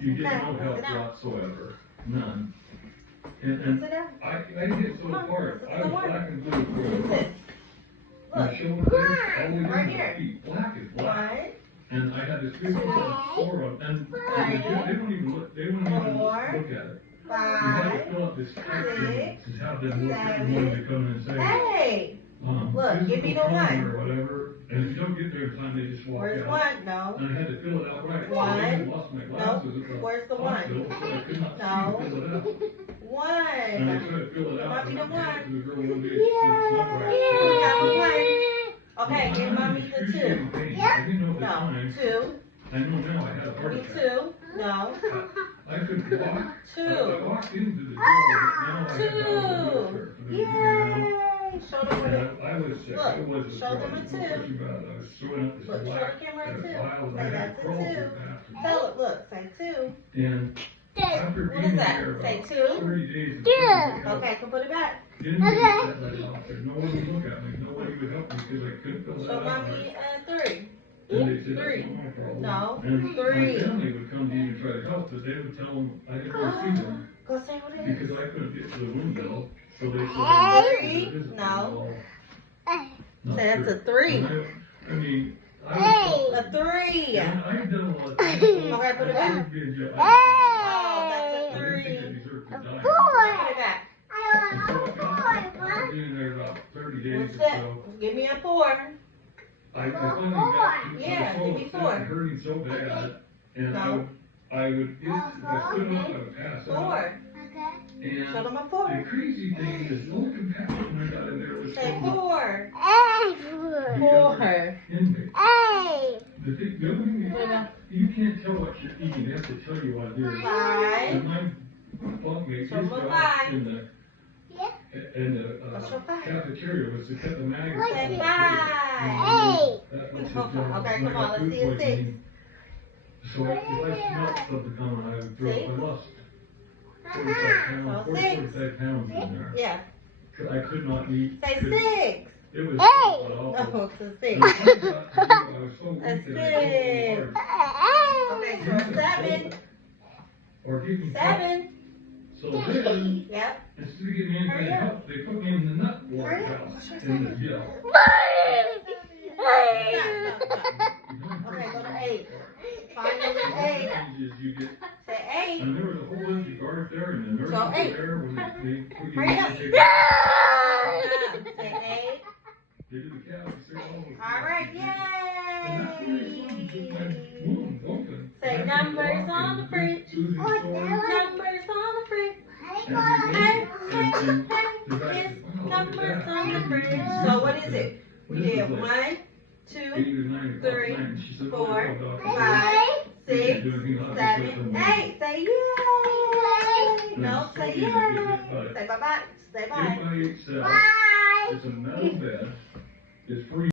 You get no help whatsoever. None. And I get so apart. I was black and blue for my shoulder there, all the way down to my feet. Black is black. And I had this big sore on, and they don't even look. They won't even look at it. You had to fill out this type thing to have them look at the one to come in and say, hey, look, give me the one. Or whatever. And if you don't get there in time, they just walk Where's out. one? No. And I had to fill it out right. One. So I lost my glasses at the Where's the one? hospital, so I could not see to fill it out. One. And I tried to fill it out. Mommy, the one. The girl one day, it's not right. Okay, give mommy the two. I didn't know at the No, time. two. I know now I had a heart Me attack. two. No. I could walk. Two. I walked into the door, but now I had to Two. Yay! Show them what it I was sick. Look, I was show them a two. I was throwing up this Look, show black the camera a two. vial, and Say I had that's to a crawl two. through the bathroom. Tell it, look, say two. And after What is being that? there Say about two. 30 days, Okay, I can put it back. didn't even get that right off there. No one would look at me. Nobody would help me because I couldn't fill that Show out. mommy three. And they said, Three. that's not my problem. No, And three. my family would come to you and try to help, but they would tell them I didn't want to see them Go say what it is. because I couldn't get to the wound bell. So they said, Three. No. Say that's a three. I mean, I was A three. and I had done a lot of things. Okay, put it back. I didn't think Oh, that's a three. I deserved to die. Put it back. And so I've been there about 30 days What's or that? so. Give me a four. I finally got to Yeah, the give me four. hurting so bad, and No. I would get, if I stood up, I would pass out. Four. And Show them a four. the crazy thing is, no compassion I got in there was Say so four. Four. Four. Inmate. The thing, the only thing, Put it back. you can't tell what you're eating, they have to tell you what you're eating. Five. And my bunkmate, his Show 'em a job five. in the What's your five? cafeteria was to cut the maggots. Say out. five. That was his Okay, job. come When I on, got let's food see a six. poisoning, so if I smelled something coming, I would throw up. I lost 45 pounds, So 40, six. 45 pounds in there. Yeah. I could not eat. Say six. It was awful. No, it's a six. And I was so weak A that I couldn't six. Okay, so seven. or give me Seven. So then, Yep. instead of getting any kind of help, they put me in the nut water house in the jail. Okay, go to eight. Finally, eight. You get, Say eight. and there was a whole bunch of guards there, and the nurses So were eight. there when they put you Hurry in up. the ticket. Say eight. They did the cows, they all was All right, And that's when they saw me took my yay. wound open. Say And I numbers walked on in the fridge. Susie's store, Numbers on the fridge. and Hey, the hey, guy hey, said, it's "Wow, numbers look at on the that." fridge. So what is it? We This did is like 1, 2, 8 or 9 o'clock three, at night, and she said, four, "Oh, doctor, 5, we 6, can't do anything about this, 7, but 8. Say yay. No, say yay. Say bye bye. Say bye. Everybody except it's a metal bed, it's free.